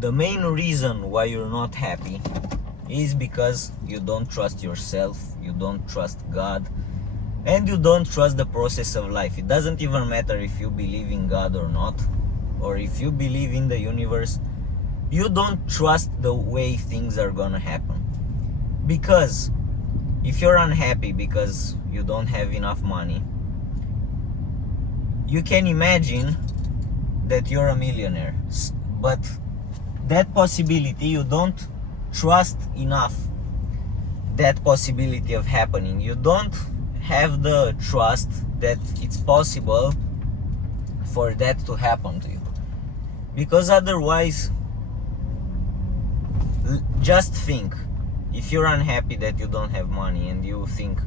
the main reason why you're not happy is because you don't trust yourself, you don't trust God, and you don't trust the process of life. It doesn't even matter if you believe in God or not, or if you believe in the universe. You don't trust the way things are gonna happen. Because if you're unhappy because you don't have enough money, you can imagine that you're a millionaire, but that possibility, you don't trust enough that possibility of happening. You don't have the trust that it's possible for that to happen to you, because otherwise, just think, if you're unhappy that you don't have money and you think,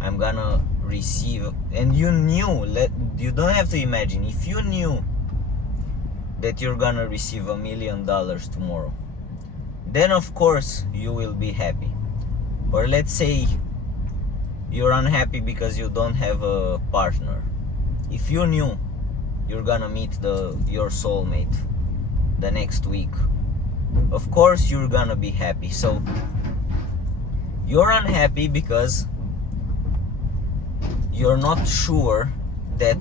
I'm gonna receive, and you you don't have to imagine, if you knew that you're gonna receive $1 million tomorrow, then of course you will be happy. Or let's say you're unhappy because you don't have a partner. If you knew you're gonna meet your soulmate the next week, of course you're gonna be happy. So you're unhappy because you're not sure that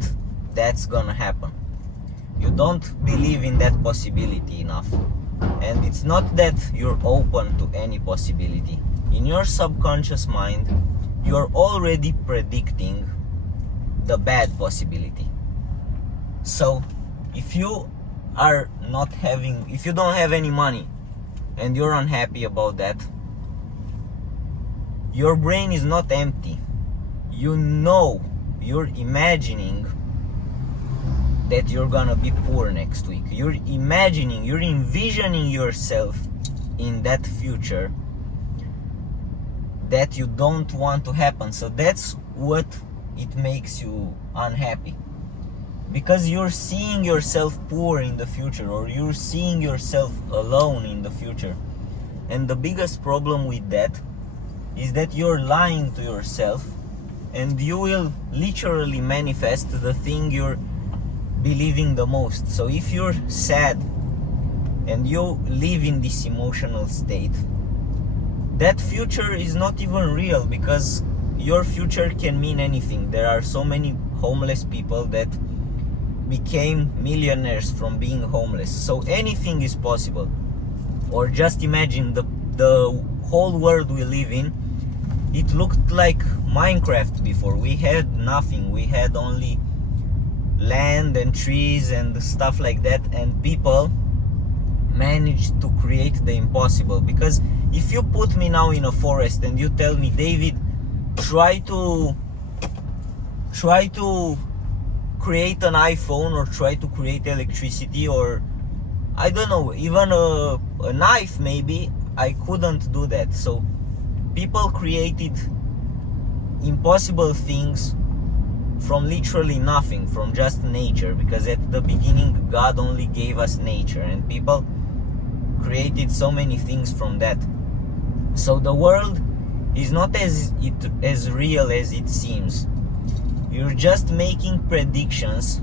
that's gonna happen. You don't believe in that possibility enough. And it's not that you're open to any possibility. In your subconscious mind, you're already predicting the bad possibility. So if you if you don't have any money and you're unhappy about that, your brain is not empty. You know, you're imagining that you're gonna be poor next week. You're envisioning yourself in that future that you don't want to happen. So that's what it makes you unhappy, because you're seeing yourself poor in the future, or you're seeing yourself alone in the future. And the biggest problem with that is that you're lying to yourself, and you will literally manifest the thing you're believing the most. So if you're sad and you live in this emotional state, that future is not even real, because your future can mean anything. There are so many homeless people that became millionaires from being homeless. So anything is possible. Or just imagine the whole world we live in. It looked like Minecraft before. We had nothing. We had only land and trees and stuff like that, and people managed to create the impossible. Because if you put me now in a forest and you tell me, David, try to create an iPhone, or try to create electricity, or I don't know, even a knife, maybe, I couldn't do that. So people created impossible things from literally nothing, from just nature, because at the beginning God only gave us nature, and people created so many things from that. So the world is not as real as it seems. You're just making predictions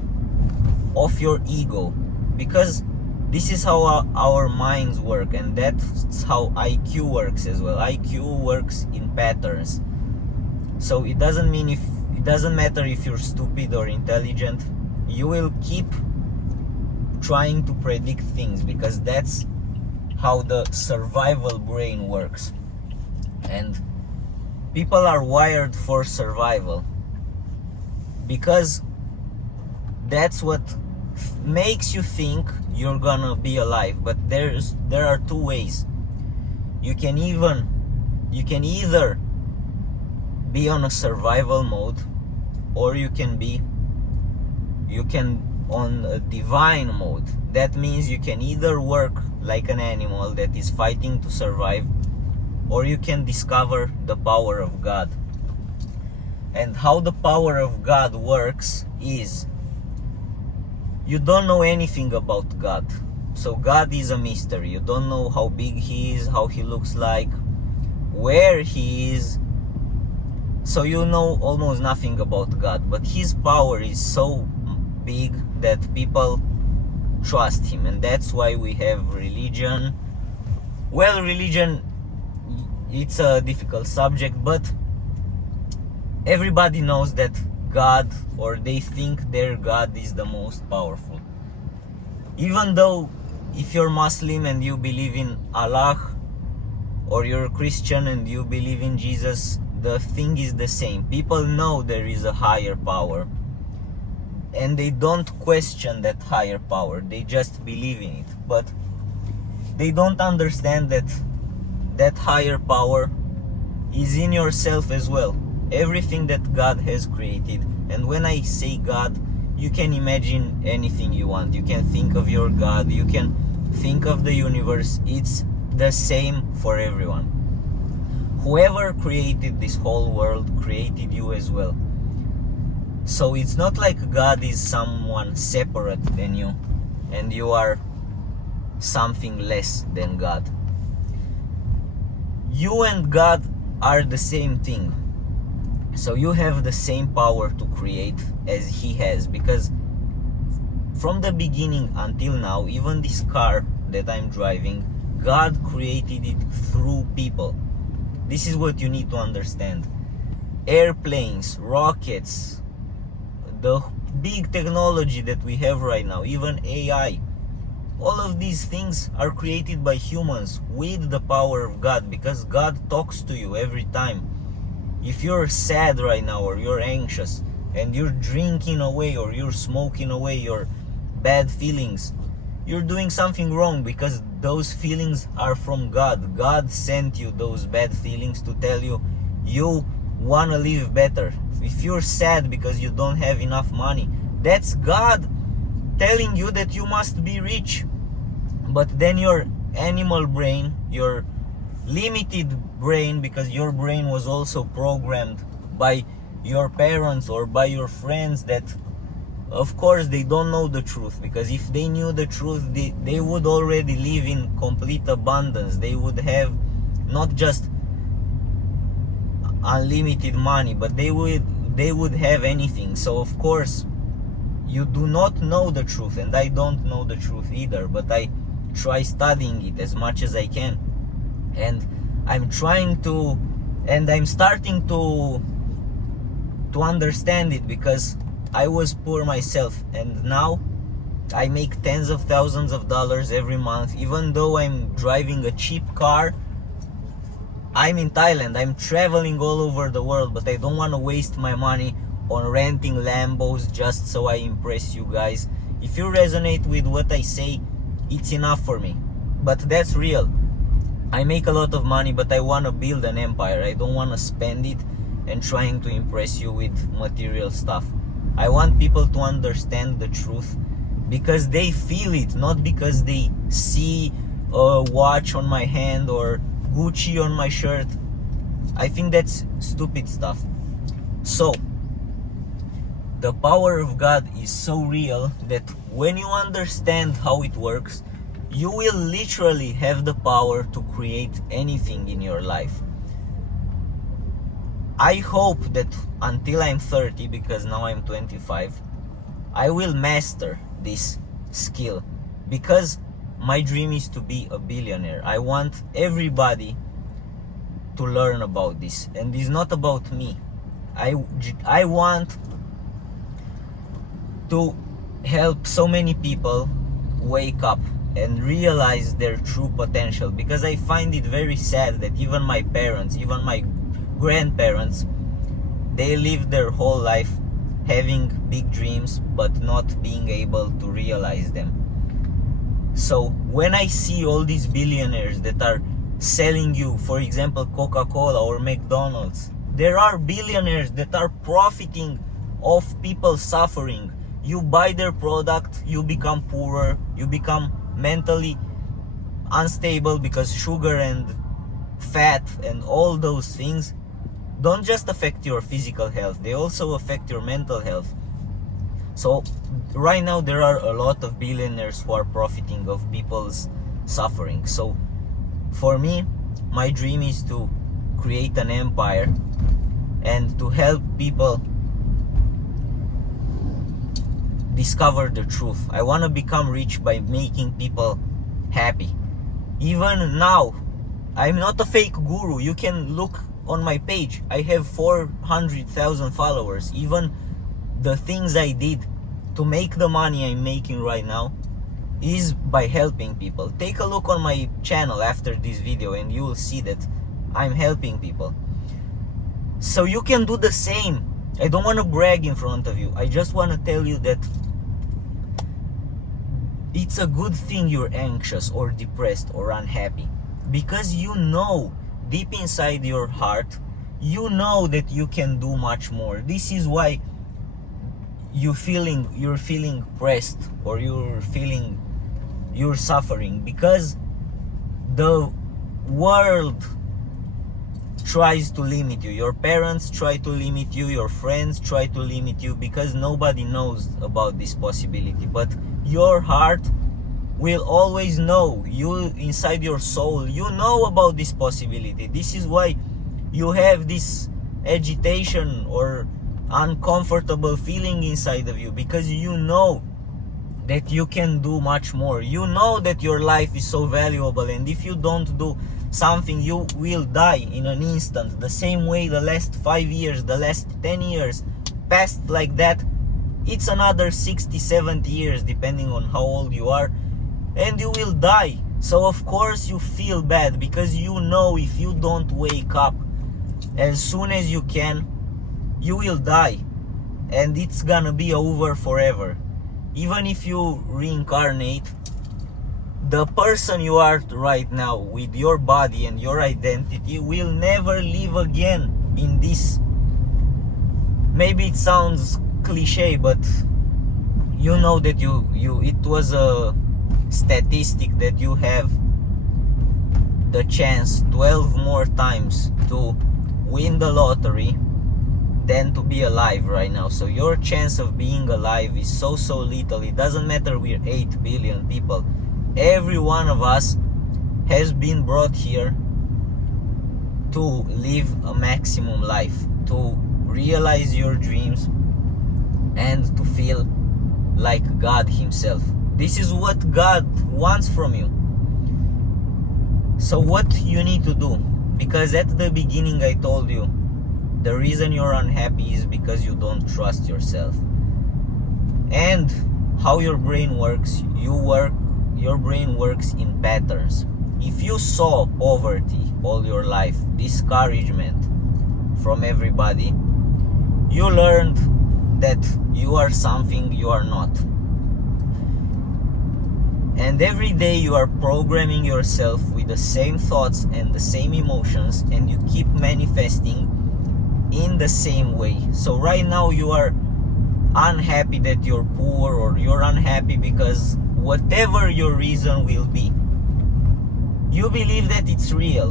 of your ego, because this is how our minds work, and that's how IQ works as well. IQ works in patterns. So it doesn't matter if you're stupid or intelligent, you will keep trying to predict things, because that's how the survival brain works. And people are wired for survival, because that's what makes you think you're gonna be alive. But there are two ways. You can either be on a survival mode, or you can on a divine mode. That means you can either work like an animal that is fighting to survive, or you can discover the power of God. And how the power of God works is, you don't know anything about God. So God is a mystery. You don't know how big He is, how He looks like, where He is. So you know almost nothing about God. But His power is so big that people trust him. And that's why we have religion. Well, religion, it's a difficult subject, but everybody knows that God, or they think their God, is the most powerful. Even though if you're Muslim and you believe in Allah, or you're Christian and you believe in Jesus, the thing is the same. People know there is a higher power, and they don't question that higher power, they just believe in it. But they don't understand that that higher power is in yourself as well. Everything that God has created. And when I say God, you can imagine anything you want. You can think of your God, you can think of the universe. It's the same for everyone. Whoever created this whole world created you as well. So it's not like God is someone separate than you and you are something less than God. You and God are the same thing. So you have the same power to create as he has, because from the beginning until now, even this car that I'm driving, God created it through people. This is what you need to understand. Airplanes, rockets, the big technology that we have right now, even AI, all of these things are created by humans with the power of God, because God talks to you every time. If you're sad right now, or you're anxious, and you're drinking away or you're smoking away your bad feelings, you're doing something wrong, because those feelings are from God. God sent you those bad feelings to tell you you want to live better. If you're sad because you don't have enough money, that's God telling you that you must be rich. But then your animal brain, your limited brain, because your brain was also programmed by your parents or by your friends, that of course they don't know the truth, because if they knew the truth, they would already live in complete abundance. They would have not just unlimited money, but they would have anything. So of course you do not know the truth, and I don't know the truth either, but I try studying it as much as I can, and I'm trying to, and I'm starting to understand it, because I was poor myself, and now I make tens of thousands of dollars every month. Even though I'm driving a cheap car, I'm in Thailand, I'm traveling all over the world, but I don't want to waste my money on renting Lambos just so I impress you guys. If you resonate with what I say, it's enough for me. But that's real. I make a lot of money, but I want to build an empire. I don't want to spend it and trying to impress you with material stuff. I want people to understand the truth because they feel it, not because they see a watch on my hand or Gucci on my shirt. I think that's stupid stuff. So the power of God is so real that when you understand how it works, you will literally have the power to create anything in your life. I hope that until I'm 30, because now I'm 25, I will master this skill, because my dream is to be a billionaire. I want everybody to learn about this, and it's not about me. I want to help so many people wake up and realize their true potential, because I find it very sad that even my parents, even my grandparents, they live their whole life having big dreams but not being able to realize them. So when I see all these billionaires that are selling you, for example, Coca-Cola or McDonald's, there are billionaires that are profiting off people suffering. You buy their product, you become poorer, you become mentally unstable, because sugar and fat and all those things don't just affect your physical health, they also affect your mental health. So right now there are a lot of billionaires who are profiting of people's suffering. So for me, my dream is to create an empire and to help people discover the truth. I want to become rich by making people happy. Even now, I'm not a fake guru. You can look on my page. I have 400,000 followers. Even the things I did to make the money I'm making right now is by helping people. Take a look on my channel after this video and you will see that I'm helping people. So you can do the same. I don't want to brag in front of you. I just want to tell you that it's a good thing you're anxious or depressed or unhappy, because you know deep inside your heart, you know that you can do much more. This is why you're feeling pressed, or you're suffering, because the world tries to limit you. Your parents try to limit you, your friends try to limit you, because nobody knows about this possibility. But your heart will always know. You, inside your soul, you know about this possibility. This is why you have this agitation or uncomfortable feeling inside of you, because you know that you can do much more. You know that your life is so valuable, and if you don't do something, you will die in an instant. The same way the last 5 years, the last 10 years passed like that. It's another 60, 70 years, depending on how old you are, and you will die. So of course you feel bad, because you know if you don't wake up as soon as you can, you will die, and it's gonna be over forever. Even if you reincarnate, the person you are right now with your body and your identity will never live again in this. Maybe it sounds cliche, but you know that it was a statistic that you have the chance 12 more times to win the lottery than to be alive right now. So your chance of being alive is so little. It doesn't matter we're 8 billion people. Every one of us has been brought here to live a maximum life, to realize your dreams, and to feel like God himself. This is what God wants from you. So what you need to do, because at the beginning I told you, the reason you're unhappy is because you don't trust yourself. And how your brain works, your brain works in patterns. If you saw poverty all your life, discouragement from everybody, you learned that you are something you are not. And every day you are programming yourself with the same thoughts and the same emotions, and you keep manifesting in the same way. So right now you are unhappy that you're poor, or you're unhappy because whatever your reason will be, you believe that it's real.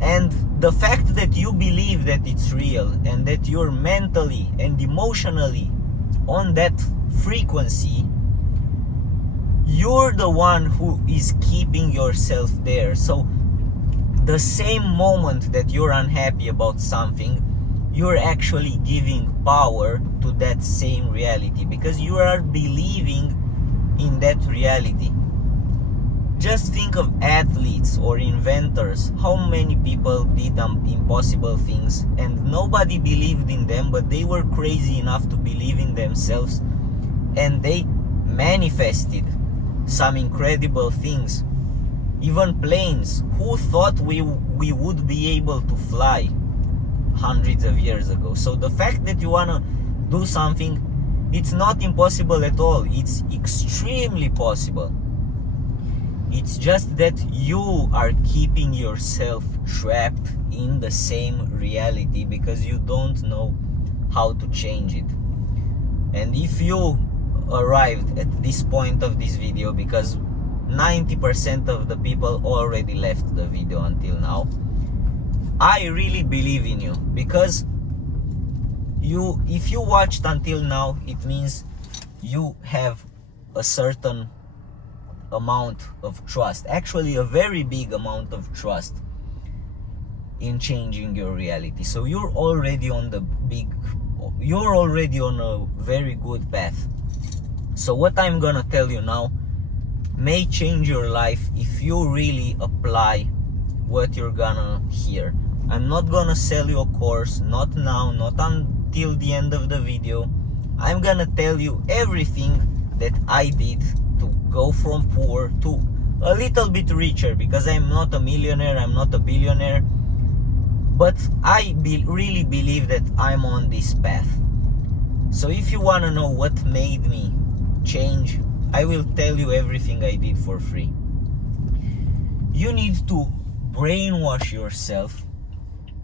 And the fact that you believe that it's real, and that you're mentally and emotionally on that frequency, you're the one who is keeping yourself there. So the same moment that you're unhappy about something, you're actually giving power to that same reality, because you are believing in that reality. Just think of athletes or inventors. How many people did impossible things and nobody believed in them, but they were crazy enough to believe in themselves, and they manifested some incredible things. Even planes. Who thought we would be able to fly hundreds of years ago? So the fact that you want to do something, it's not impossible at all. It's extremely possible. It's just that you are keeping yourself trapped in the same reality, because you don't know how to change it. And if you arrived at this point of this video, because 90% of the people already left the video until now, I really believe in you, because if you watched until now, it means you have a certain amount of trust, actually a very big amount of trust in changing your reality. So you're already on a very good path. So what I'm gonna tell you now may change your life if you really apply what you're gonna hear. I'm not gonna sell you a course, not now, not until the end of the video. I'm gonna tell you everything that I did to go from poor to a little bit richer, because I'm not a millionaire, I'm not a billionaire, but I really believe that I'm on this path. So if you wanna know what made me change, I will tell you everything I did for free. You need to brainwash yourself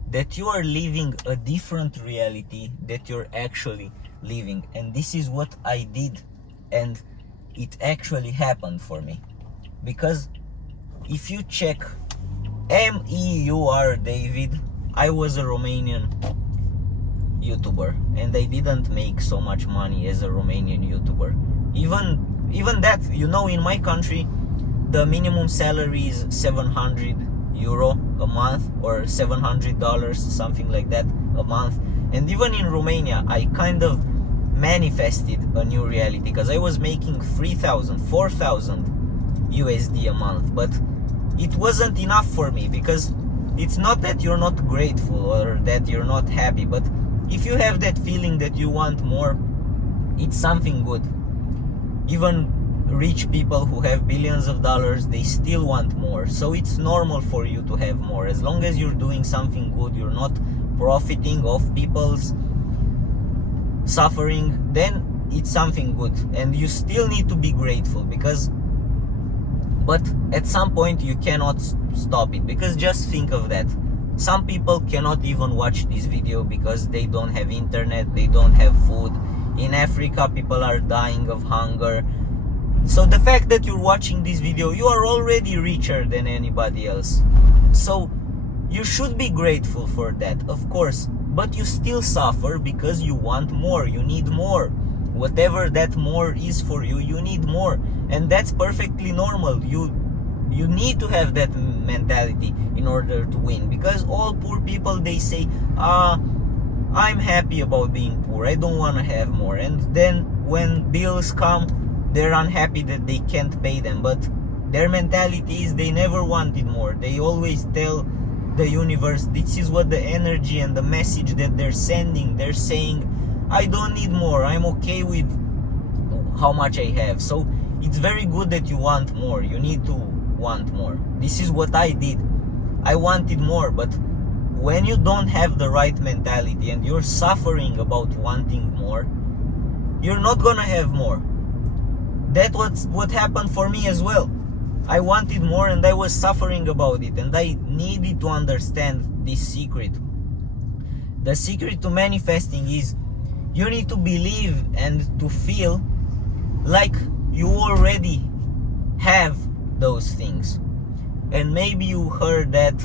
that you are living a different reality that you're actually living. And this is what I did, and it actually happened for me. Because if you check MEUR David, I was a Romanian YouTuber, and I didn't make so much money as a Romanian YouTuber. Even that, you know, in my country, the minimum salary is 700 euro a month, or $700, something like that, a month. And even in Romania, I kind of manifested a new reality, because I was making 3,000, 4,000 USD a month, but it wasn't enough for me, because it's not that you're not grateful or that you're not happy, but if you have that feeling that you want more, it's something good. Even rich people who have billions of dollars, they still want more. So it's normal for you to have more. As long as you're doing something good, you're not profiting off people's suffering, then it's something good. And you still need to be grateful, but at some point you cannot stop it, because just think of that. Some people cannot even watch this video because they don't have internet, they don't have food. In Africa, people are dying of hunger. So the fact that you're watching this video, you are already richer than anybody else. So you should be grateful for that, of course, but you still suffer because you want more, you need more. Whatever that more is for you, you need more. And that's perfectly normal. You need to have that mentality in order to win, because all poor people, they say, I'm happy about being poor, I don't want to have more. And then when bills come, they're unhappy that they can't pay them, but their mentality is they never wanted more. They always tell the universe, this is what the energy and the message that they're sending. They're saying, I don't need more, I'm okay with how much I have. So it's very good that you want more. You need to want more. This is what I did. I wanted more, but when you don't have the right mentality and you're suffering about wanting more, you're not gonna have more. That's what happened for me as well. I wanted more and I was suffering about it, and I needed to understand this secret. The secret to manifesting is you need to believe and to feel like you already have those things. And maybe you heard that,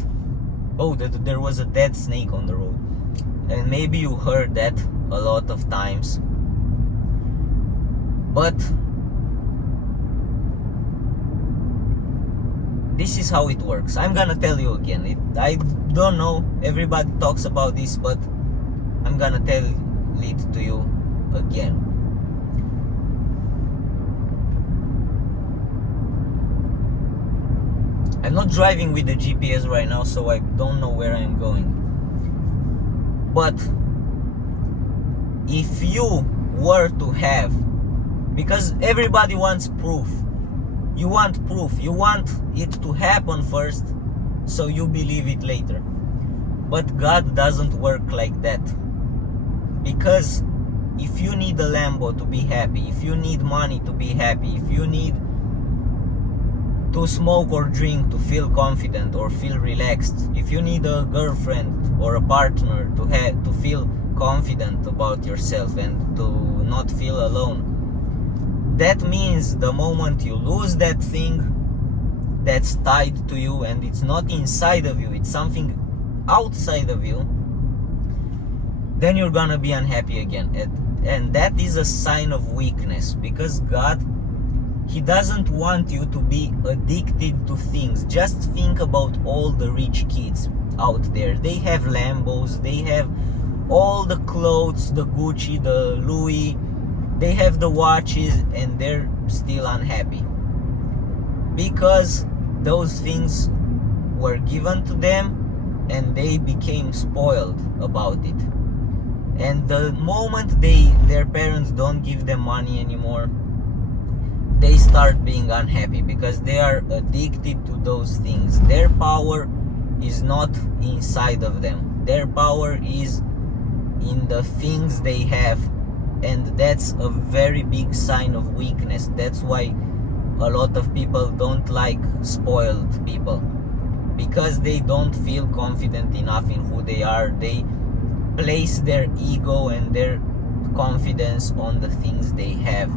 that there was a dead snake on the road. And maybe you heard that a lot of times. But this is how it works. I'm gonna tell you again. I don't know, everybody talks about this, but I'm gonna tell it to you again. I'm not driving with the GPS right now, so I don't know where I'm going. But if you were to have, because everybody wants proof. You want proof. You want it to happen first, so you believe it later. But God doesn't work like that. Because if you need a Lambo to be happy, if you need money to be happy, if you need to smoke or drink to feel confident or feel relaxed, if you need a girlfriend or a partner to feel confident about yourself and to not feel alone, that means the moment you lose that thing that's tied to you and it's not inside of you, it's something outside of you, then you're gonna be unhappy again. And that is a sign of weakness, because God, He doesn't want you to be addicted to things. Just think about all the rich kids out there. They have Lambos, they have all the clothes, the Gucci, the Louis, they have the watches and they're still unhappy because those things were given to them and they became spoiled about it. And the moment their parents don't give them money anymore, they start being unhappy because they are addicted to those things. Their power is not inside of them. Their power is in the things they have, and that's a very big sign of weakness. That's why a lot of people don't like spoiled people, because they don't feel confident enough in who they are. They place their ego and their confidence on the things they have.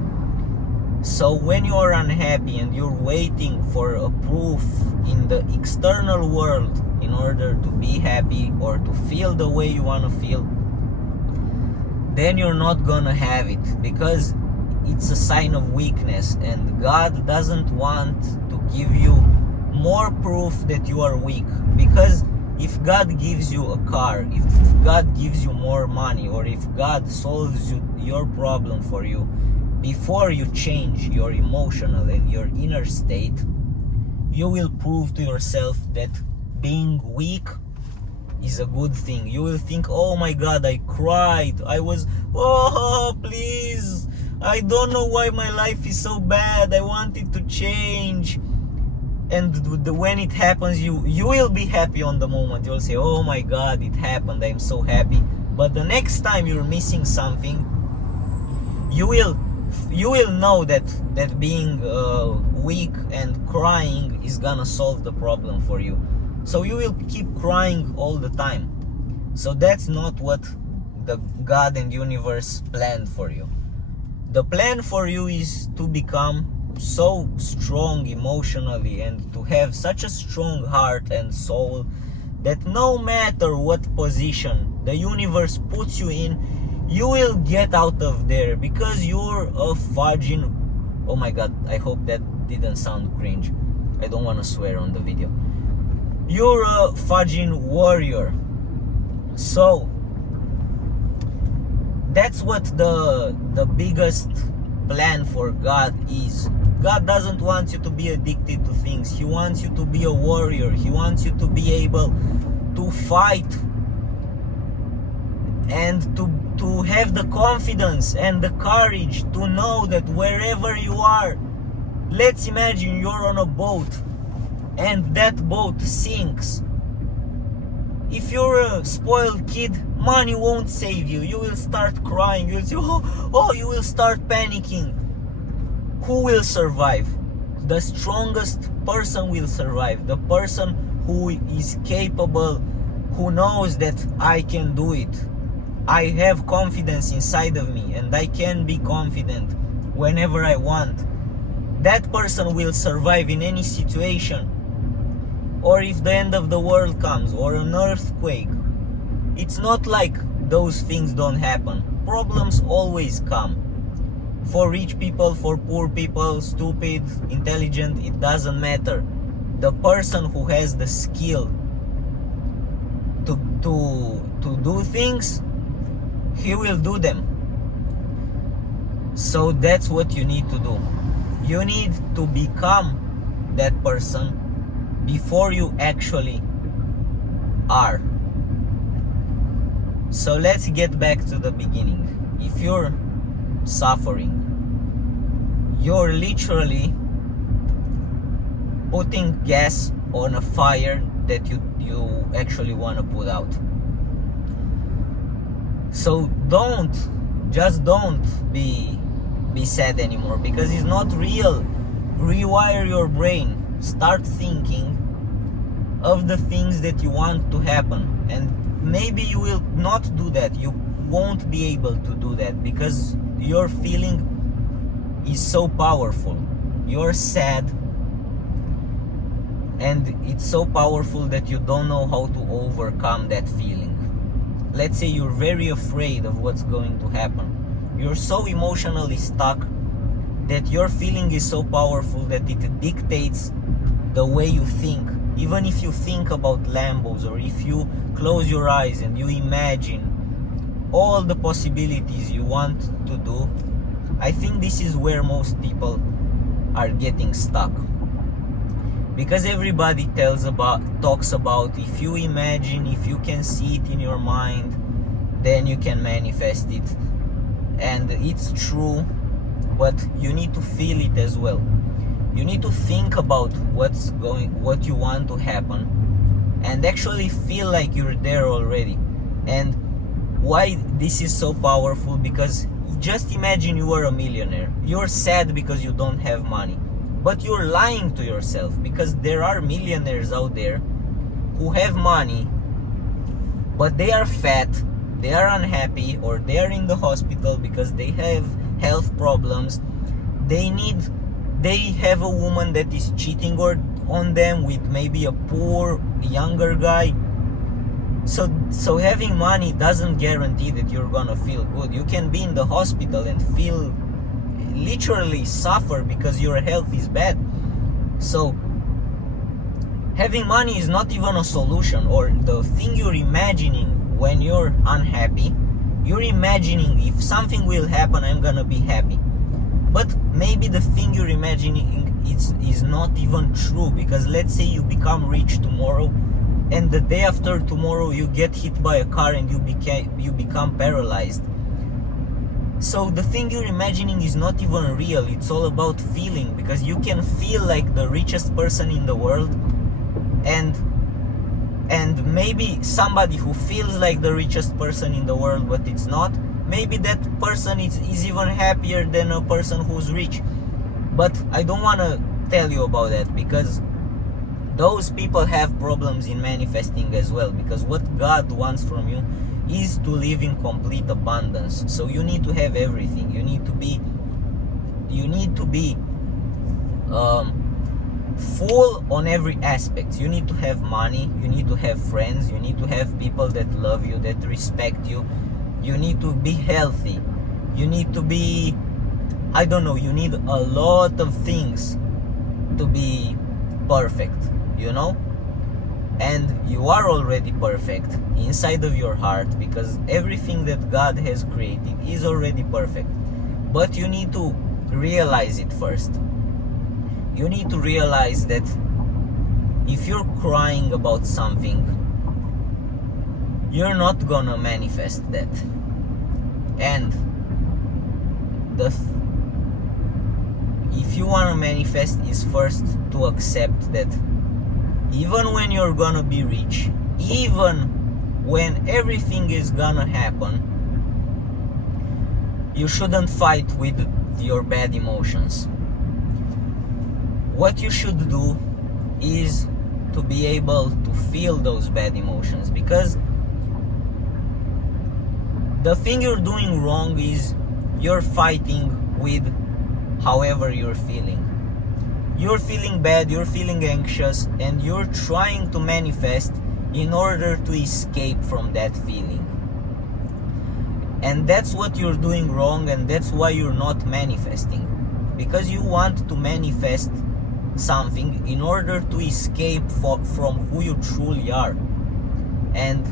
So when you are unhappy and you're waiting for a proof in the external world in order to be happy or to feel the way you want to feel, then you're not gonna have it, because it's a sign of weakness, and God doesn't want to give you more proof that you are weak. Because if God gives you a car, if God gives you more money, or if God solves your problem for you, before you change your emotional and your inner state, you will prove to yourself that being weak is a good thing. You will think, oh my God, I cried, oh please, I don't know why my life is so bad, I want it to change. And when it happens, you will be happy on the moment. You'll say, oh my God, it happened, I'm so happy. But the next time you're missing something, you will know that being weak and crying is gonna solve the problem for you. So you will keep crying all the time. So that's not what the God and universe planned for you. The plan for you is to become so strong emotionally and to have such a strong heart and soul that no matter what position the universe puts you in, you will get out of there, because you're a fudging, oh my God, I hope that didn't sound cringe, I don't want to swear on the video. You're a fudging warrior. So that's what the biggest plan for God is. God doesn't want you to be addicted to things. He wants you to be a warrior. He wants you to be able to fight and to have the confidence and the courage to know that wherever you are, let's imagine you're on a boat and that boat sinks. If you're a spoiled kid, money won't save you. You will start crying. You'll say, you will start panicking. Who will survive? The strongest person will survive. The person who is capable, who knows that I can do it. I have confidence inside of me and I can be confident whenever I want. That person will survive in any situation. Or if the end of the world comes, or an earthquake, it's not like those things don't happen. Problems always come. For rich people, for poor people, stupid, intelligent, it doesn't matter. The person who has the skill to do things, he will do them. So that's what you need to do. You need to become that person before you actually are. So let's get back to the beginning. If you're suffering, you're literally putting gas on a fire that you actually want to put out. So don't be sad anymore, because it's not real. Rewire your brain. Start thinking of the things that you want to happen, and maybe you will not do that. You won't be able to do that because your feeling is so powerful. You're sad and it's so powerful that you don't know how to overcome that feeling. Let's say you're very afraid of what's going to happen. You're so emotionally stuck that your feeling is so powerful that it dictates the way you think. Even if you think about Lambos, or if you close your eyes and you imagine all the possibilities you want to do, I think this is where most people are getting stuck, because everybody talks about if you imagine, if you can see it in your mind, then you can manifest it. And it's true, but you need to feel it as well. You need to think about what you want to happen, and actually feel like you're there already. And why this is so powerful, because just imagine you are a millionaire. You're sad because you don't have money, but you're lying to yourself, because there are millionaires out there who have money, but they are fat, they are unhappy, or they are in the hospital because they have health problems. They have a woman that is cheating on them with maybe a poor younger guy. So having money doesn't guarantee that you're gonna feel good. You can be in the hospital and feel, literally suffer, because your health is bad. So having money is not even a solution, or the thing you're imagining when you're unhappy. You're imagining, if something will happen, I'm gonna be happy. But maybe the thing you're imagining is not even true, because let's say you become rich tomorrow, and the day after tomorrow you get hit by a car and you become paralyzed. So the thing you're imagining is not even real. It's all about feeling, because you can feel like the richest person in the world, and maybe somebody who feels like the richest person in the world but it's not, maybe that person is even happier than a person who's rich. But I don't want to tell you about that, because those people have problems in manifesting as well, because what God wants from you is to live in complete abundance. So you need to have everything. You need to be full on every aspect. You need to have money, you need to have friends, you need to have people that love you, that respect you. You need to be healthy. You need to be, I don't know, you need a lot of things to be perfect, you know? And you are already perfect inside of your heart, because everything that God has created is already perfect. But you need to realize it first. You need to realize that if you're crying about something, you're not gonna manifest that. And if you wanna manifest, is first to accept that even when you're gonna be rich, even when everything is gonna happen, you shouldn't fight with your bad emotions. What you should do is to be able to feel those bad emotions, because the thing you're doing wrong is you're fighting with however you're feeling. You're feeling bad, you're feeling anxious, and you're trying to manifest in order to escape from that feeling. And that's what you're doing wrong, and that's why you're not manifesting. Because you want to manifest something in order to escape from who you truly are. And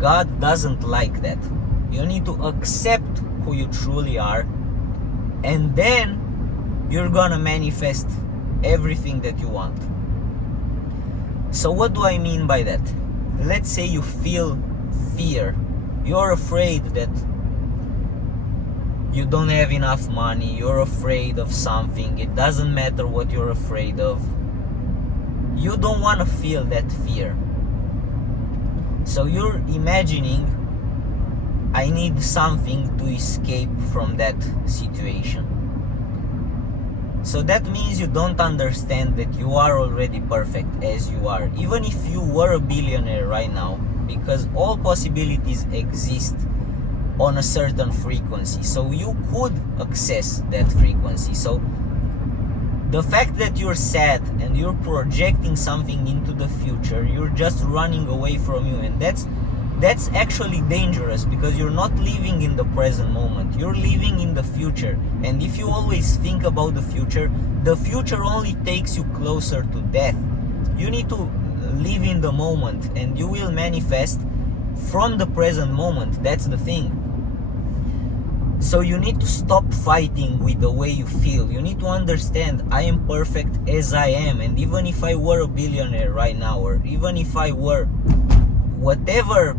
God doesn't like that. You need to accept who you truly are, and then you're gonna manifest everything that you want. So what do I mean by that? Let's say you feel fear. You're afraid that you don't have enough money. You're afraid of something. It doesn't matter what you're afraid of. You don't want to feel that fear. So you're imagining, I need something to escape from that situation. So that means you don't understand that you are already perfect as you are. Even if you were a billionaire right now, because all possibilities exist on a certain frequency, so you could access that frequency. So the fact that you're sad and you're projecting something into the future, you're just running away from you, and that's actually dangerous, because you're not living in the present moment, you're living in the future. And if you always think about the future only takes you closer to death. You need to live in the moment, and you will manifest from the present moment. That's the thing. So you need to stop fighting with the way you feel. You need to understand, I am perfect as I am, and even if I were a billionaire right now, or even if I were whatever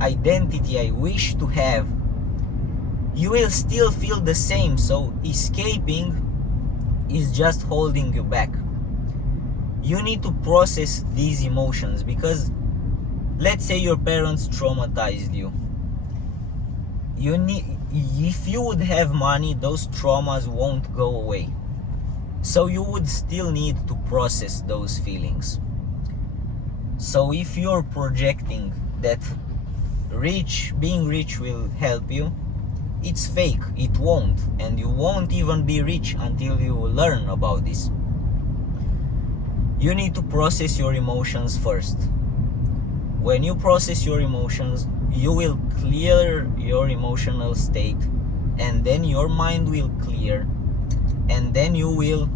identity I wish to have, you will still feel the same. So escaping is just holding you back. You need to process these emotions, because let's say your parents traumatized you. If you would have money, those traumas won't go away. So you would still need to process those feelings. So if you're projecting that being rich will help you, it's fake. It won't. And you won't even be rich until you learn about this. You need to process your emotions first. When you process your emotions, you will clear your emotional state, and then your mind will clear, and then you will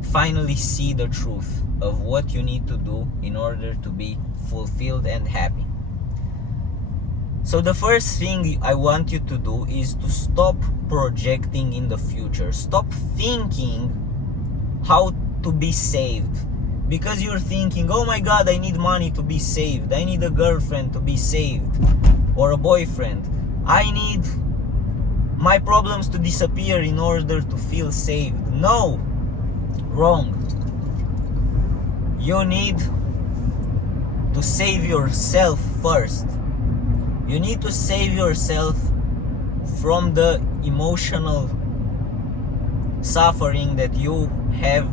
finally see the truth of what you need to do in order to be fulfilled and happy. So the first thing I want you to do is to stop projecting in the future. Stop thinking how to be saved. Because you're thinking, oh my God, I need money to be saved. I need a girlfriend to be saved, or a boyfriend. I need my problems to disappear in order to feel saved. No, wrong. You need to save yourself first. You need to save yourself from the emotional suffering that you have,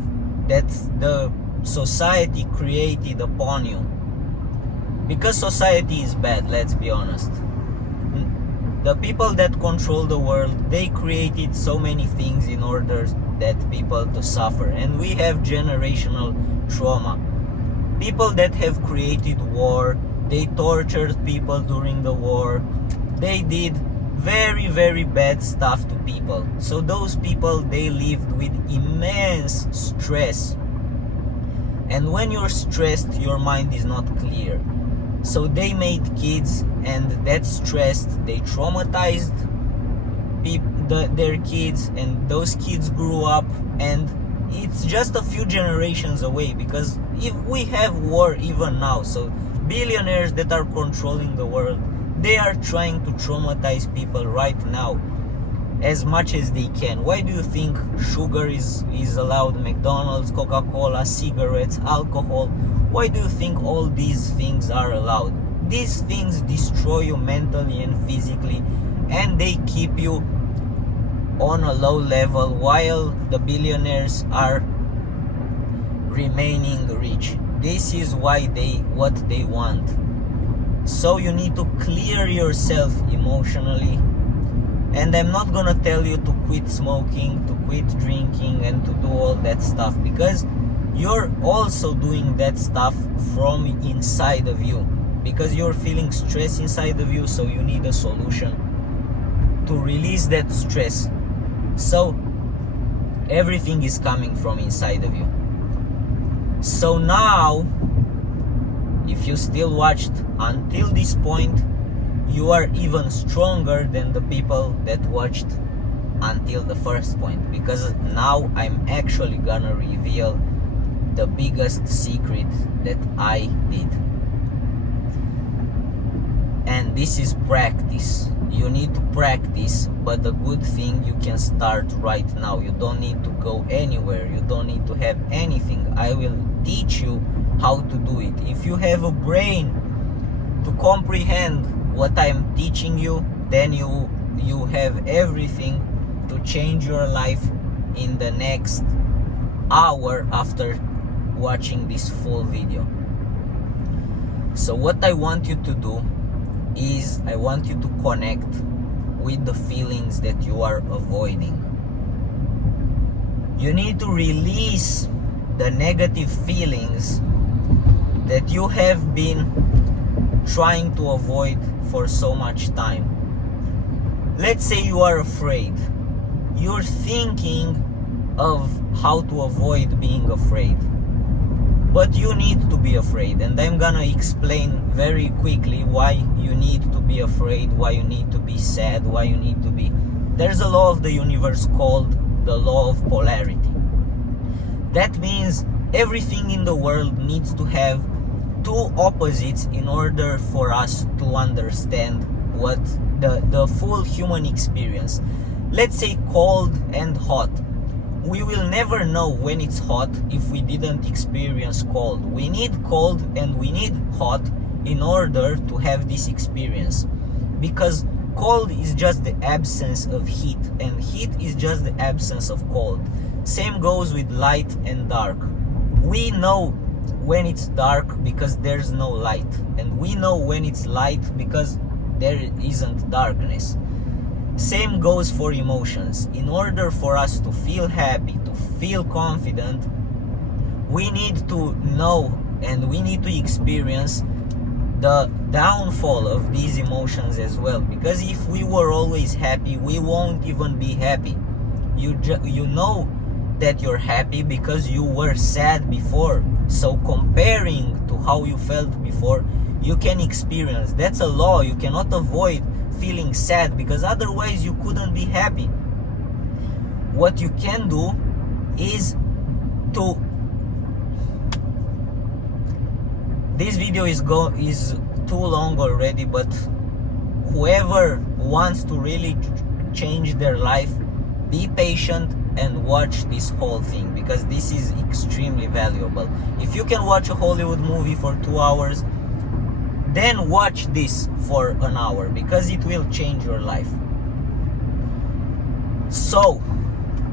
that the society created upon you. Because society is bad, let's be honest. The people that control the world, they created so many things in order that people to suffer, and we have generational trauma. People that have created war, they tortured people during the war, they did very, very bad stuff to people. So those people, they lived with immense stress. And when you're stressed, your mind is not clear. So they made kids, and that stressed, they traumatized their kids, and those kids grew up, and it's just a few generations away. Because if we have war even now, so billionaires that are controlling the world, they are trying to traumatize people right now as much as they can. Why do you think sugar is allowed? McDonald's, Coca-Cola, cigarettes, alcohol. Why do you think all these things are allowed? These things destroy you mentally and physically, and they keep you on a low level while the billionaires are remaining rich. This is what they want. So you need to clear yourself emotionally. And I'm not gonna tell you to quit smoking, to quit drinking, and to do all that stuff, because you're also doing that stuff from inside of you, because you're feeling stress inside of you. So you need a solution to release that stress. So everything is coming from inside of you. So now, if you still watched until this point, you are even stronger than the people that watched until the first point, because now I'm actually gonna reveal the biggest secret that I did. And this is practice. You need to practice, but the good thing, you can start right now. You don't need to go anywhere. You don't need to have anything. I will teach you how to do it. If you have a brain to comprehend what I'm teaching you, then you have everything to change your life in the next hour after watching this full video. So what I want you to do is, I want you to connect with the feelings that you are avoiding. You need to release the negative feelings that you have been trying to avoid for so much time. Let's say you are afraid. You're thinking of how to avoid being afraid. But you need to be afraid, and I'm gonna explain very quickly why you need to be afraid, why you need to be sad, why you need to be... There's a law of the universe called the law of polarity. That means everything in the world needs to have two opposites in order for us to understand what the full human experience. Let's say cold and hot. We will never know when it's hot if we didn't experience cold. We need cold and we need hot in order to have this experience, because cold is just the absence of heat, and heat is just the absence of cold. Same goes with light and dark. We know when it's dark because there's no light, and we know when it's light because there isn't darkness. Same goes for emotions. In order for us to feel happy, to feel confident, we need to know and we need to experience the downfall of these emotions as well. Because if we were always happy, we won't even be happy. You know that you're happy because you were sad before. So comparing to how you felt before, you can experience. That's a law. You cannot avoid feeling sad, because otherwise you couldn't be happy. What you can do is to... This video is too long already, but whoever wants to really change their life, be patient and watch this whole thing, because this is extremely valuable. If you can watch a Hollywood movie for 2 hours, then watch this for an hour, because it will change your life. So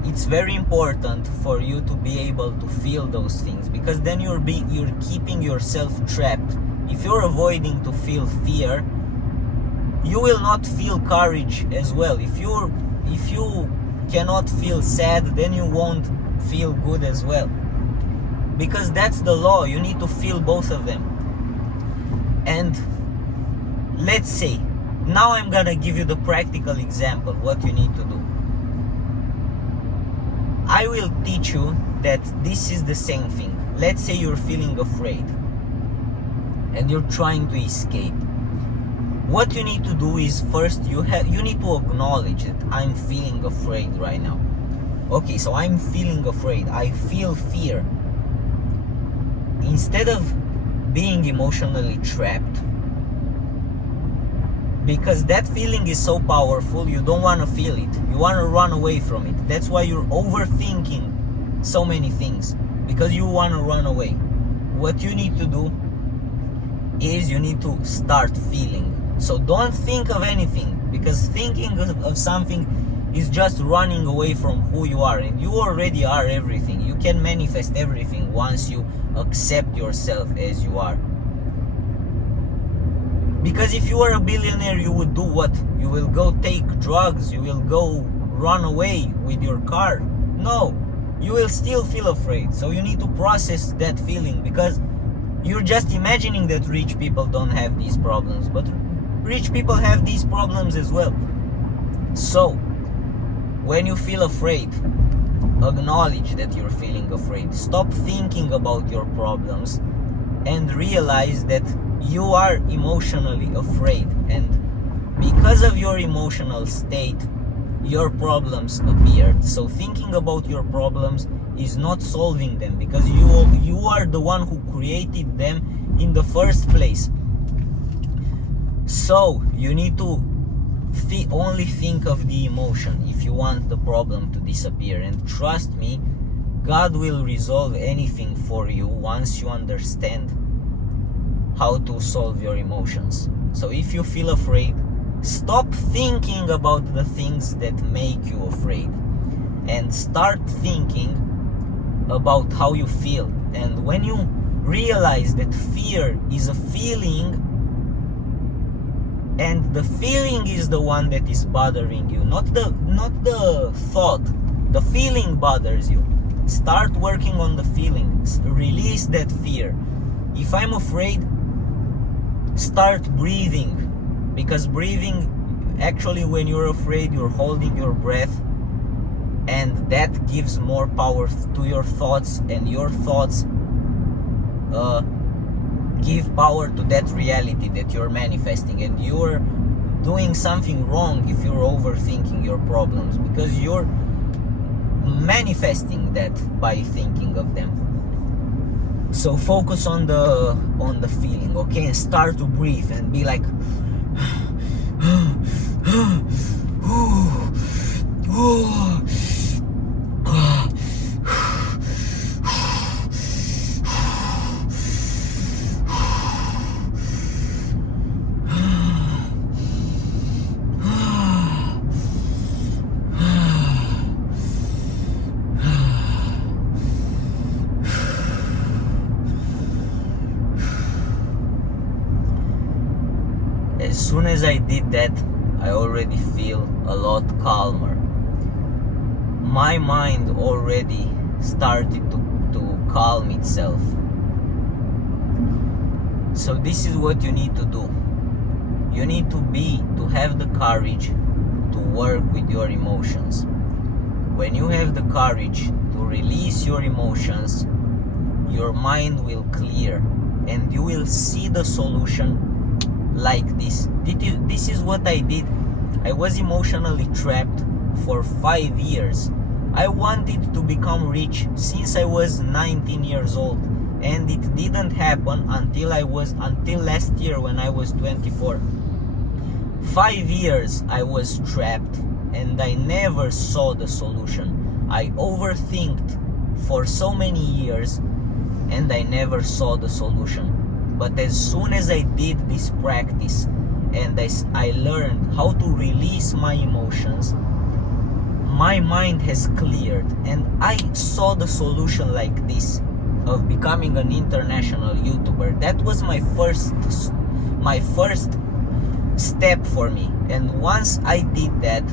it's very important for you to be able to feel those things, because then you're keeping yourself trapped. If you're avoiding to feel fear, you will not feel courage as well. If you cannot feel sad, then you won't feel good as well, because that's the law. You need to feel both of them. And let's say, now I'm gonna give you the practical example what you need to do. I will teach you that this is the same thing. Let's say you're feeling afraid and you're trying to escape. What you need to do is, first you need to acknowledge that I'm feeling afraid right now. Okay, so I'm feeling afraid. I feel fear. Instead of being emotionally trapped, because that feeling is so powerful, you don't want to feel it. You want to run away from it. That's why you're overthinking so many things, because you want to run away. What you need to do is you need to start feeling. So don't think of anything, because thinking of something is just running away from who you are, and you already are everything. You can manifest everything once you accept yourself as you are. Because if you were a billionaire, you would do what? You will go take drugs, you will go run away with your car. No, you will still feel afraid. So you need to process that feeling, because you're just imagining that rich people don't have these problems, but rich people have these problems as well. So when you feel afraid, acknowledge that you're feeling afraid. Stop thinking about your problems and realize that you are emotionally afraid, and because of your emotional state, your problems appeared. So thinking about your problems is not solving them, because you are the one who created them in the first place. So you need to only think of the emotion if you want the problem to disappear. And trust me, God will resolve anything for you once you understand how to solve your emotions. So if you feel afraid, stop thinking about the things that make you afraid and start thinking about how you feel. And when you realize that fear is a feeling, and the feeling is the one that is bothering you, not the thought. The feeling bothers you. Start working on the feelings. Release that fear. If I'm afraid, start breathing, because breathing, actually when you're afraid, you're holding your breath, and that gives more power to your thoughts, and your thoughts give power to that reality that you're manifesting, and you're doing something wrong if you're overthinking your problems, because you're manifesting that by thinking of them. So focus on the feeling, okay, and start to breathe and be like as soon as I did that, I already feel a lot calmer. My mind already started to calm itself. So this is what you need to do. You need to have the courage to work with your emotions. When you have the courage to release your emotions, your mind will clear and you will see the solution like this. This is what I did. I was emotionally trapped for 5 years. I wanted to become rich since I was 19 years old, and it didn't happen until last year when I was 24. 5 years I was trapped and I never saw the solution. I overthinked for so many years and I never saw the solution. But as soon as I did this practice and I learned how to release my emotions, my mind has cleared and I saw the solution like this of becoming an international YouTuber. That was my first step for me. And once I did that,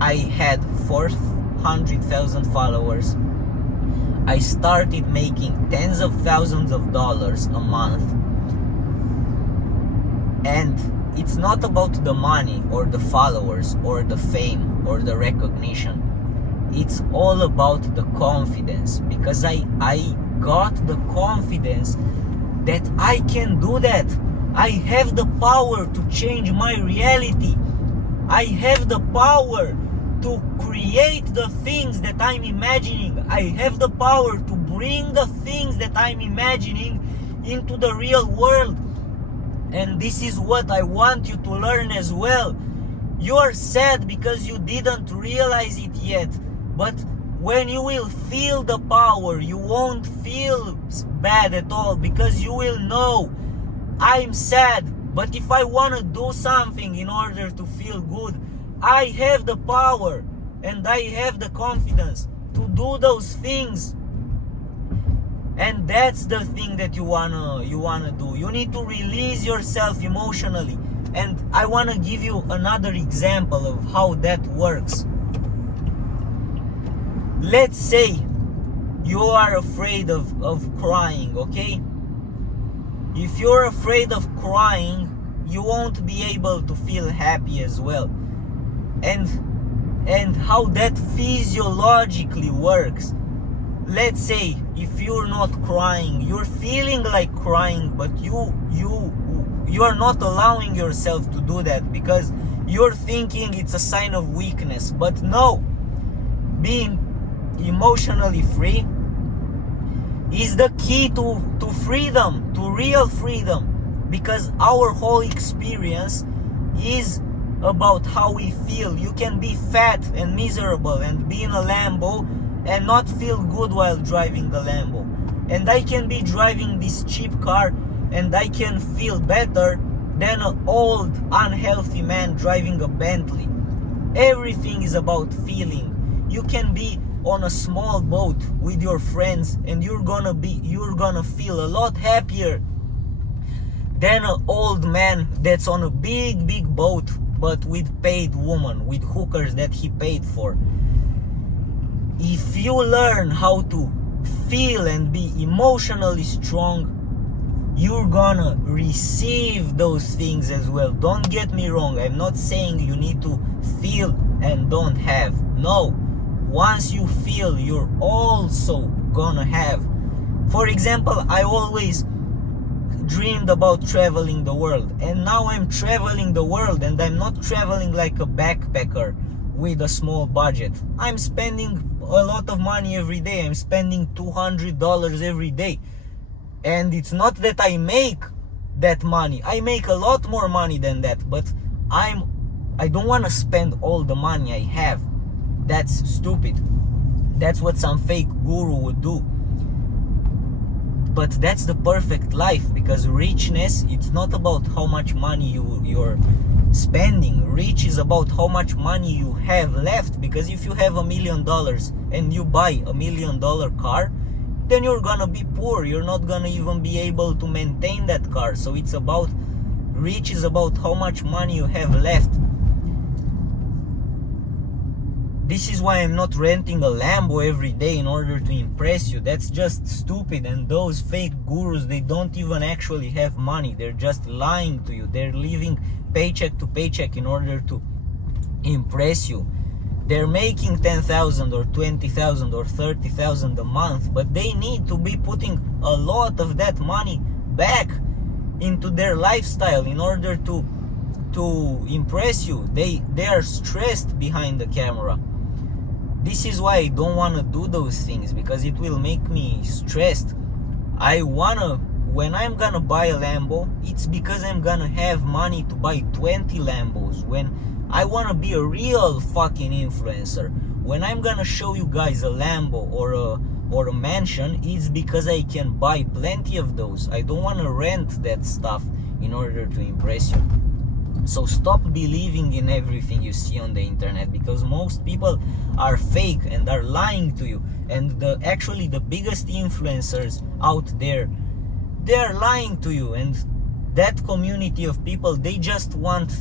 I had 400,000 followers. I started making tens of thousands of dollars a month. And it's not about the money or the followers or the fame or the recognition. It's all about the confidence, because I got the confidence that I can do that. I have the power to change my reality. I have the power to create the things that I'm imagining. I have the power to bring the things that I'm imagining into the real world. And this is what I want you to learn as well. You are sad because you didn't realize it yet. But when you will feel the power, you won't feel bad at all, because you will know, I'm sad, but if I want to do something in order to feel good, I have the power and I have the confidence to do those things. And that's the thing that you wanna do. You need to release yourself emotionally. And I wanna give you another example of how that works. Let's say you are afraid of crying, okay? If you're afraid of crying, you won't be able to feel happy as well. And how that physiologically works. Let's say if you're not crying, you're feeling like crying, but you are not allowing yourself to do that because you're thinking it's a sign of weakness. But no, being emotionally free is the key to freedom, to real freedom, because our whole experience is about how we feel. You can be fat and miserable and be in a Lambo and not feel good while driving the Lambo. And I can be driving this cheap car and I can feel better than an old, unhealthy man driving a Bentley. Everything is about feeling. You can be on a small boat with your friends and you're gonna feel a lot happier than an old man that's on a big boat but with paid woman, with hookers that he paid for. If you learn how to feel and be emotionally strong, you're gonna receive those things as well. Don't get me wrong, I'm not saying you need to feel and don't have. No, once you feel, you're also gonna have. For example, I always dreamed about traveling the world, and now I'm traveling the world, and I'm not traveling like a backpacker with a small budget. I'm spending a lot of money every day. I'm spending $200 every day, and it's not that I make that money. I make a lot more money than that, but I don't want to spend all the money I have. That's stupid. That's what some fake guru would do. But that's the perfect life, because richness, it's not about how much money you're spending. Rich is about how much money you have left. Because if you have $1 million and you buy $1 million car, then you're gonna be poor. You're not gonna even be able to maintain that car. So it's about, rich is about how much money you have left. This is why I'm not renting a Lambo every day in order to impress you. That's just stupid. And those fake gurus, they don't even actually have money. They're just lying to you. They're living paycheck to paycheck in order to impress you. They're making 10,000 or 20,000 or 30,000 a month, but they need to be putting a lot of that money back into their lifestyle in order to impress you. They are stressed behind the camera. This is why I don't want to do those things, because it will make me stressed. When I'm gonna buy a Lambo, it's because I'm gonna have money to buy 20 Lambos. When I want to be a real fucking influencer, when I'm gonna show you guys a Lambo or a mansion, it's because I can buy plenty of those. I don't want to rent that stuff in order to impress you. So stop believing in everything you see on the internet, because most people are fake and are lying to you. And actually the biggest influencers out there, they're lying to you. And that community of people, they just want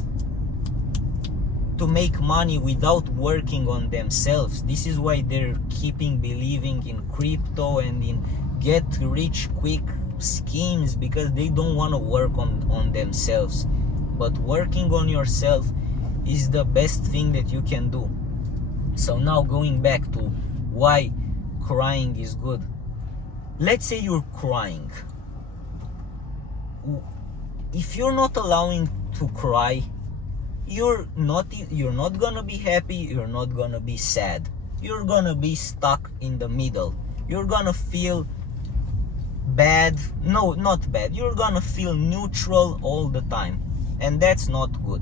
to make money without working on themselves. This is why they're keeping believing in crypto and in get rich quick schemes, because they don't want to work on themselves. But working on yourself is the best thing that you can do. So now going back to why crying is good. Let's say you're crying. If you're not allowing to cry, you're not gonna be happy, you're not gonna be sad. You're gonna be stuck in the middle. You're gonna feel bad. No, not bad. You're gonna feel neutral all the time. And that's not good.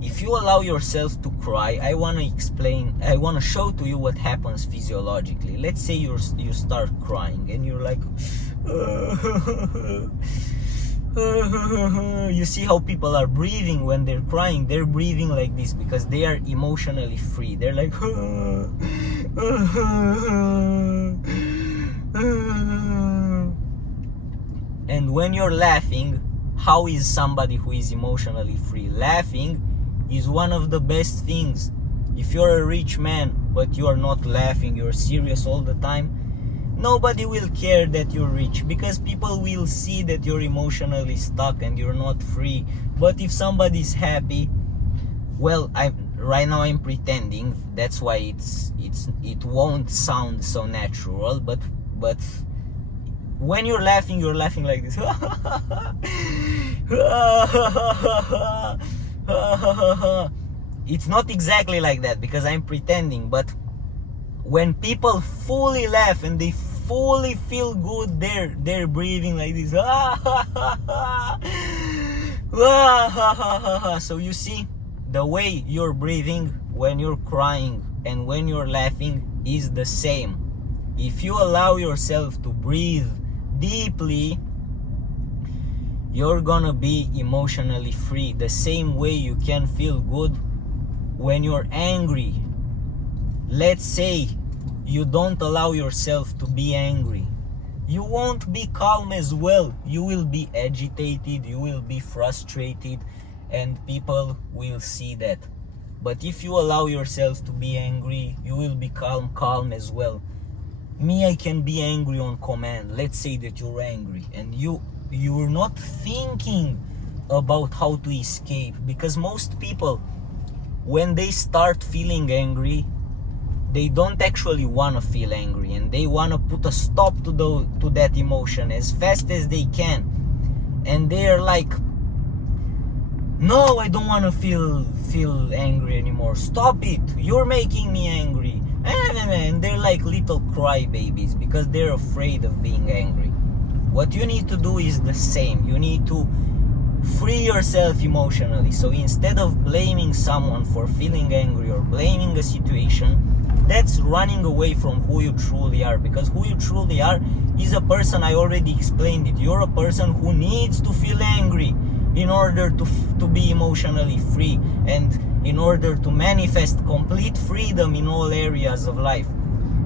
If you allow yourself to cry, I want to show to you what happens physiologically. Let's say you start crying and you're like you see how people are breathing when they're crying. They're breathing like this because they are emotionally free. They're like and when you're laughing, how is somebody who is emotionally free? Laughing is one of the best things. If you're a rich man but you are not laughing, you're serious all the time, nobody will care that you're rich, because people will see that you're emotionally stuck and you're not free. But if somebody's happy, well, right now I'm pretending, that's why it won't sound so natural, but when you're laughing like this. It's not exactly like that because I'm pretending, but when people fully laugh and they fully feel good, they're breathing like this. So you see, the way you're breathing when you're crying and when you're laughing is the same. If you allow yourself to breathe deeply, you're gonna be emotionally free. The same way you can feel good when you're angry. Let's say you don't allow yourself to be angry, you won't be calm as well. You will be agitated, you will be frustrated, and people will see that. But if you allow yourself to be angry, you will be calm as well. Me, I can be angry on command. Let's say that you're angry and you're not thinking about how to escape, because most people, when they start feeling angry, they don't actually want to feel angry, and they want to put a stop to that emotion as fast as they can. And they're like, no, I don't want to feel angry anymore. Stop it. You're making me angry. And they're like little crybabies because they're afraid of being angry. What you need to do is the same. You need to free yourself emotionally. So instead of blaming someone for feeling angry or blaming a situation, that's running away from who you truly are. Because who you truly are is a person, I already explained it. You're a person who needs to feel angry in order to be emotionally free, and in order to manifest complete freedom in all areas of life.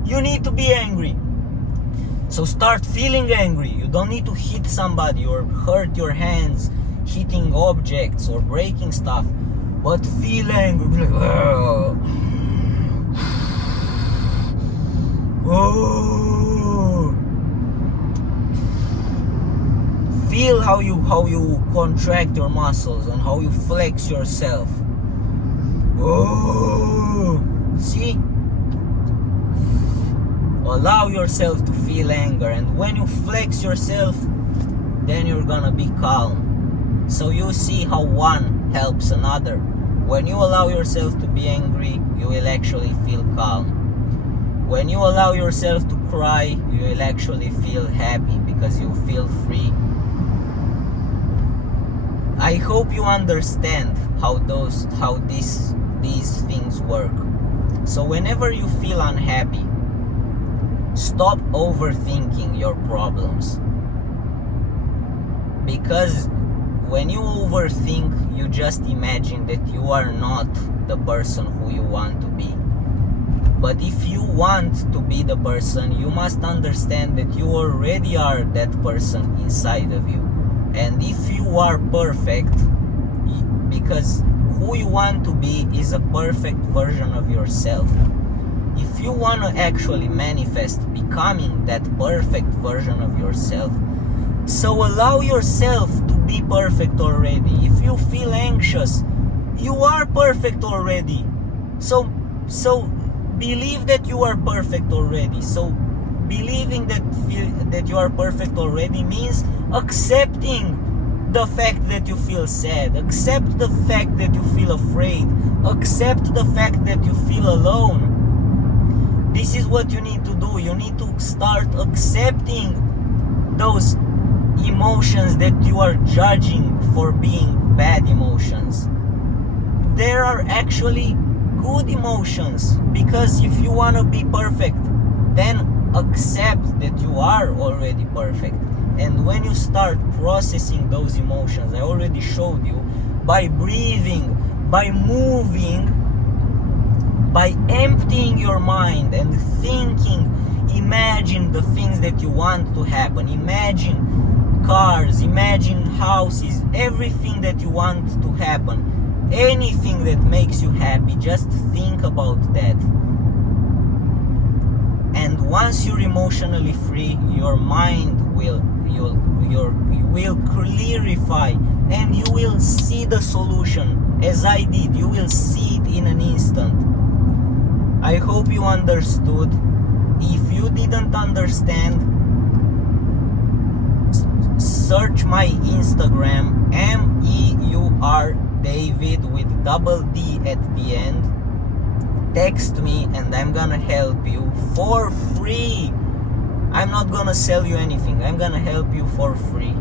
You need to be angry. So start feeling angry. You don't need to hit somebody or hurt your hands hitting objects or breaking stuff, but feel angry. Be like, oh. Feel how you contract your muscles and how you flex yourself. Oh, see? Allow yourself to feel anger, and when you flex yourself, then you're gonna be calm. So you see how one helps another. When you allow yourself to be angry, you will actually feel calm. When you allow yourself to cry, you will actually feel happy because you feel free. I hope you understand how these things work. So whenever you feel unhappy, stop overthinking your problems. Because when you overthink, you just imagine that you are not the person who you want to be. But if you want to be the person, you must understand that you already are that person inside of you. And if you are perfect, because who you want to be is a perfect version of yourself. If you want to actually manifest becoming that perfect version of yourself, so allow yourself to be perfect already. If you feel anxious, you are perfect already. So believe that you are perfect already. So believing that you are perfect already means accepting the fact that you feel sad, accept the fact that you feel afraid, accept the fact that you feel alone. This is what you need to do. You need to start accepting those emotions that you are judging for being bad emotions. There are actually good emotions, because if you want to be perfect, then accept that you are already perfect. And when you start processing those emotions, I already showed you, by breathing, by moving, by emptying your mind and thinking, imagine the things that you want to happen. Imagine cars, imagine houses, everything that you want to happen. Anything that makes you happy, just think about that. And once you're emotionally free, your mind will clarify, and you will see the solution, as I did. You will see it in an instant. I hope you understood. If you didn't understand, search my Instagram, MEUR David with double D at the end. Text me and I'm gonna help you for free. I'm not gonna sell you anything. I'm gonna help you for free.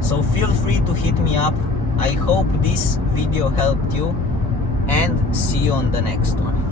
So feel free to hit me up. I hope this video helped you, and see you on the next one.